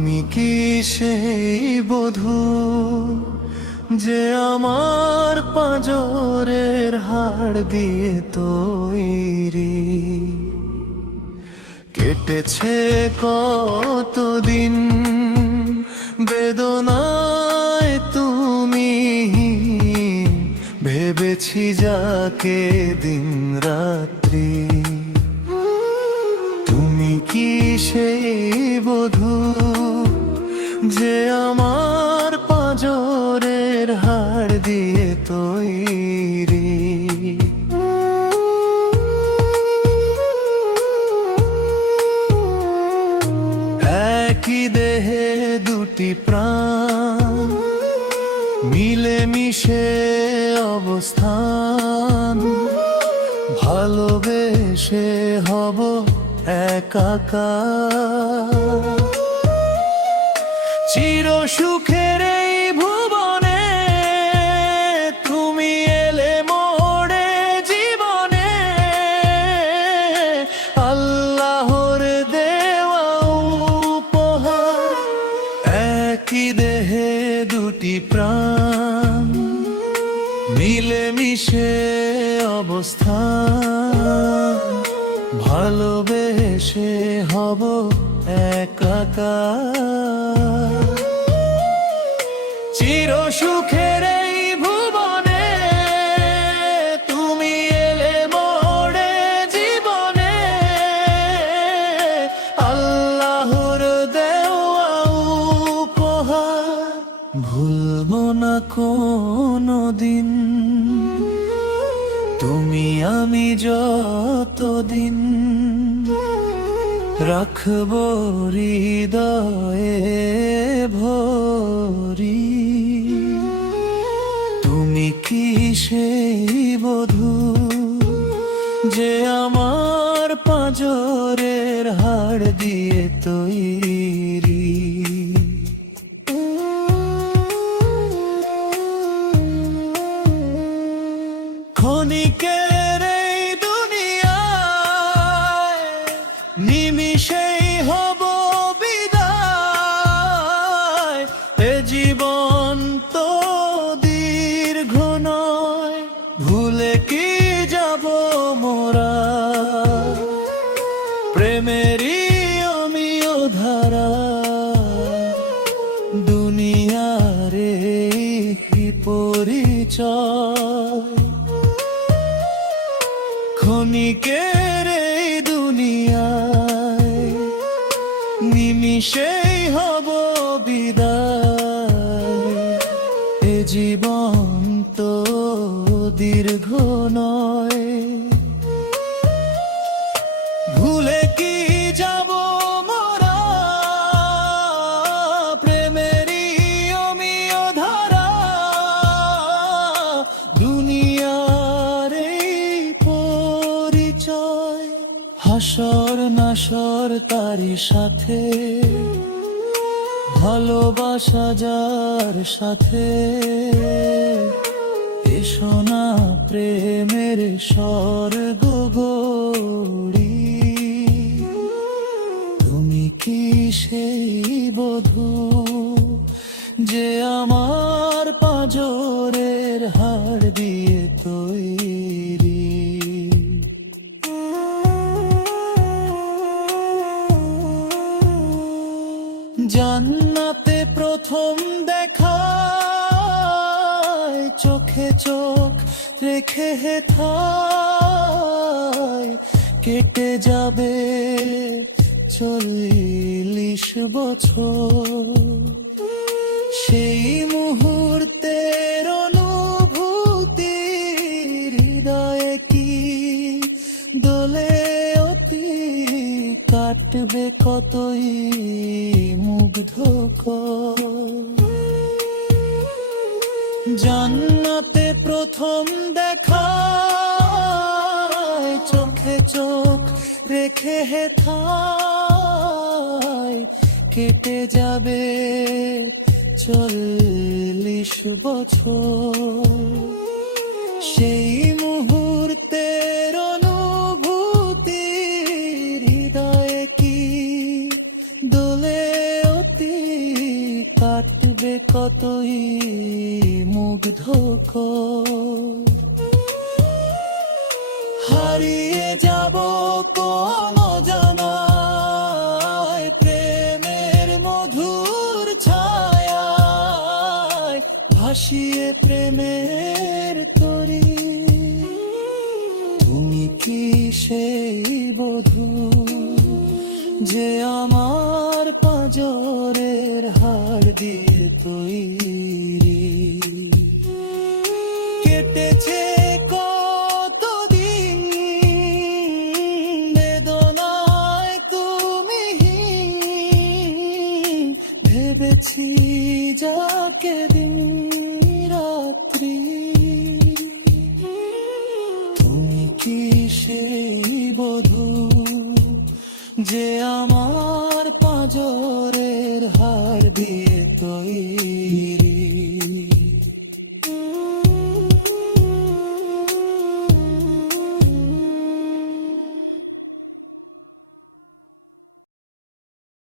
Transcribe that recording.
তুমি কি সেই বধূ যে আমার পাঁজরের হাড় দিয়ে তৈরি? কেটেছে কতদিন বেদনায় তুমি, ভেবেছি যাকে দিন রাত্রি। তুমি কি সেই বধূ যে আমার পাঁজরের হাড় দিয়ে তৈরি? একই দেহে দুটি প্রাণ, মিলে মিশে অবস্থান, ভালোবেসে হব একাকার। চির সুখের এই ভুবনে তুমি এলে মোরে জীবনে, আল্লাহর দেওয়া উপহার। একই দেহে দুটি প্রাণ, মিলে মিশে অবস্থান, ভালোবেসে হব একাকার। চির সুখের এই ভুবনে তুমি এলে মোরে জীবনে, আল্লাহর দেওয়া উপহার। ভুলব না কোনদিন তুমি আমি যতদিন, রাখব হৃদয়ে ভরি। তুমি কি সেই বধূ যে আমার পাঁজরের হাড় দিয়ে তৈরি? ক্ষণিকের এই দুনিয়ায় নিমিষেই হব বিদায়। এ জীবন তো দীর্ঘ নয়, ভুলে কি যাব মোরা প্রেমেরই অমিয় ধারা। দুনিয়ারে কি পরিচয়, ক্ষণিকের এই দুনিয়ায় নিমিষেই হব বিদায়। এ জীবন তো দীর্ঘ নয়, ভুলে কি যাব মোরা প্রেমেরই অমিয় ধারা। দুনিয়ার এই পরিচয়, হাসর নাসর তারি সাথে, ভালোবাসা যার সাথে। এসো না প্রেমের স্বর্গ গড়ি। তুমি কি সেই বধূ যে আমার পাঁজরের হাড় দিয়ে তৈরি? জান্নাতে প্রথম দেখা, চোখে চোখ রেখে হেথায়। কেটে যাবে 40 বছর, সেই মুহূর্তের অনুভূতি হৃদয়ে কি দোলে অতি। কাটবে কতই মুগ্ধকর। জান্নাতে প্রথম দেখা, চোখে চোখ রেখে হেথায়। কেটে যাবে 40 বছর, সেই মুহূর্তের অনুভূতি হৃদয়ে কি দোলে অতি। কাটবে কতই মুগ্ধকর। হারিয়ে যাব কোন জানায় প্রেমের মধুর ছায়ায়, ভাসিয়ে প্রেমের তরি। তুমি কি সেই বধূ যে আমার পাঁজরের হাড় দিয়ে তৈরি? কেটেছে কতদিন বেদনায় তুমি, ভেবেছি যাকে দিন রাত্রি। তুমি কি সেই বধূ যে আমার পাঁজরের হাড় দিয়ে তৈরি?